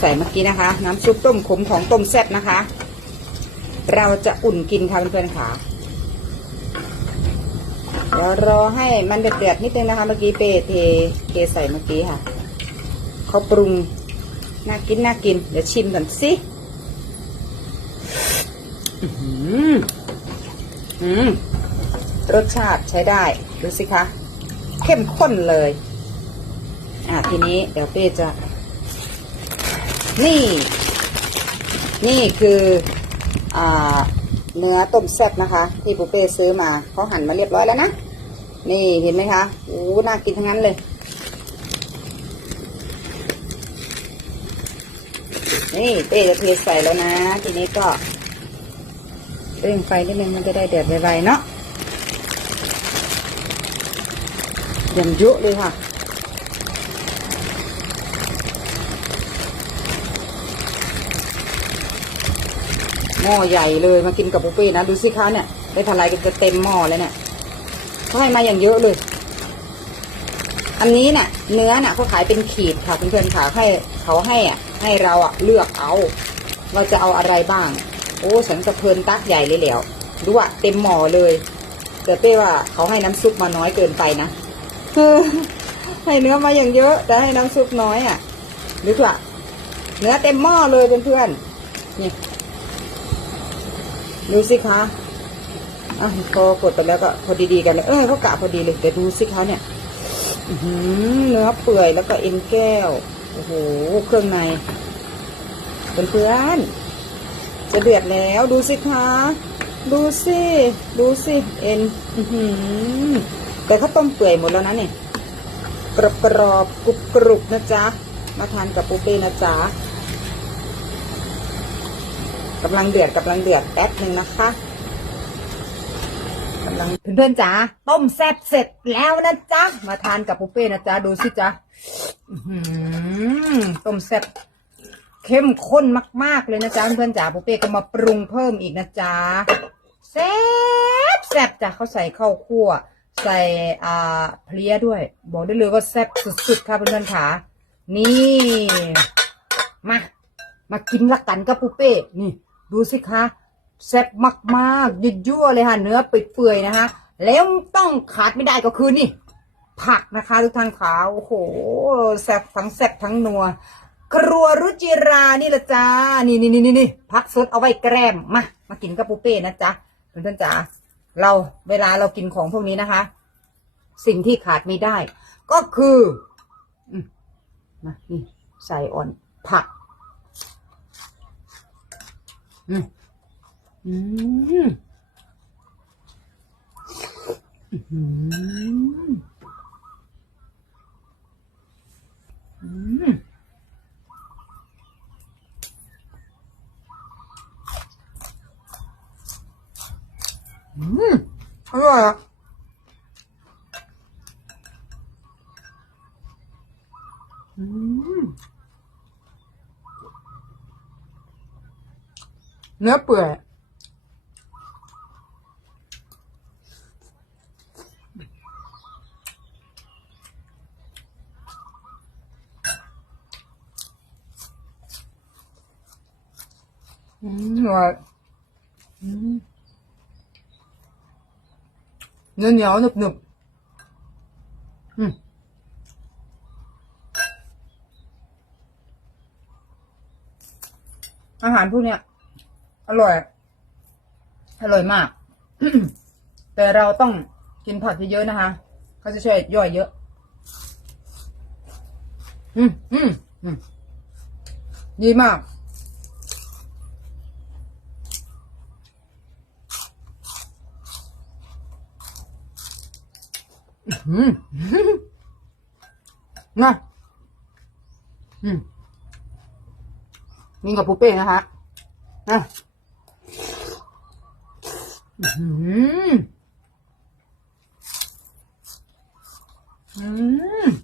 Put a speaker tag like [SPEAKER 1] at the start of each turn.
[SPEAKER 1] ใส่เมื่อกี้นะคะ น้ำซุปต้มขมของต้มแซ่บนะคะ เราจะอุ่นกินค่ะเพื่อนๆค่ะเดี๋ยวรอให้มันเดือดๆนิดนึงนะคะ เมื่อกี้เปเทเทใส่เมื่อกี้ค่ะเขาปรุงน่ากินน่ากิน เดี๋ยวชิมก่อนสิอื้อหืออืมรสชาติใช้ได้ ดูสิคะ เข้มข้นเลย อะทีนี้เดี๋ยวเป้จะ นี่ นี่คืออเนื้อต้มแซ่บนะคะ ที่ปูเป้ซื้อมาเขาหั่นมาเรียบร้อยแล้วนะ นี่เห็นไหมคะโอ้น่ากินทั้งนั้นเลยนี่เป้จะเทใส่แล้วนะ ทีนี้ก็เร่งไฟนิดนึงมันจะได้เดือดไวๆเนาะย่างเยอะเลยค่ะ หม้อใหญ่เลยมากินกับบุฟเฟ่นะดูสิคะเนี่ยได้ทลายกันจะเต็มหม้อเลยเนี่ยเขาให้มาอย่างเยอะเลย อันนี้เนี่ยเนื้อน่ะเขาขายเป็นขีดค่ะเพื่อนๆค่ะให้เขาให้อะให้เราอะเลือกเอา เราจะเอาอะไรบ้าง โอ้สันสะเพลินตักใหญ่เลยแล้วดูอะเต็มหม้อเลยแต่เป้ว่าเขาให้น้ำซุปมาน้อยเกินไปนะให้เนื้อมาอย่างเยอะ แต่ให้น้ำซุปน้อยอะดูว่าเนื้อเต็มหม้อเลยเพื่อนๆนี่ ดูสิคะอะพอกดไปแล้วก็พอดีๆกันเลยเออเขากะพอดีเลยแต่ดูสิคะเนี่ยเนื้อเปื่อยแล้วก็เอ็นแก้ว โอ้โห เครื่องในเพื่อนๆจะเดือดแล้วดูสิคะ ดูสิ ดูสิ เอ็นแต่เขาต้มเปื่อยหมดแล้วนะเนี่ยกรอบกรอบกรุบกรุบนะจ๊ะ มาทานกับปูเป้นะจ๊ะ กำลังเดือดกำลังเดือดแป๊บหนึ่งนะคะกำลังเพื่อนๆจ๋าต้มแซ่บเสร็จแล้วนะจ๊ะ มาทานกับปุเป้นะจ๊ะ ดูสิจ๊ะอื้อหือต้มแซ่บเข้มข้นมาก ๆ เลยนะจ๊ะเพื่อนๆจ๋าปุเป้ก็มาปรุงเพิ่มอีกนะจ๊ะแซ่บแซ่บจ้ะเขาใส่ข้าวคั่ว ใส่อ่าเพลียด้วย บอกได้เลยว่าแซ่บสุดๆค่ะเพื่อนๆค่ะนี่ มา มากินละกันกับปูเป้นี่ ดูสิคะแซ่บมากๆยืดยั่วเลยค่ะเนื้อปิดเปื่อยนะคะ แล้วต้องขาดไม่ได้ก็คือนี่ ผักนะคะทุกท่านขาโอ้โหแซ่บทั้งแซ่บทั้งนัว ครัวรุจิรานี่ละจ้า นี่นี่นี่นี่นี่ผักสดเอาไว้แกล้มมามากินกับปูเป้นะจ๊ะเพื่อนๆจ๋าเราเวลาเรากินของพวกนี้นะคะ สิ่งที่ขาดไม่ได้ ก็คืออืมมานี่ใส่อ่อนผัก อืมอืมอืมอืมอืมอร่อยอะอืม เนื้อเปื่อยอืมอร่อยอืมเนื้อเหนียวหนึบหนึบอืมอาหารพวกเนี้ย อร่อย อร่อยมาก แต่เราต้องกินผักเยอะๆนะคะ เขาจะช่วยย่อยเยอะ อืมอืมอืมดีมากอืมนะอืมมีกับปูเป้นะคะนะ อืมอืม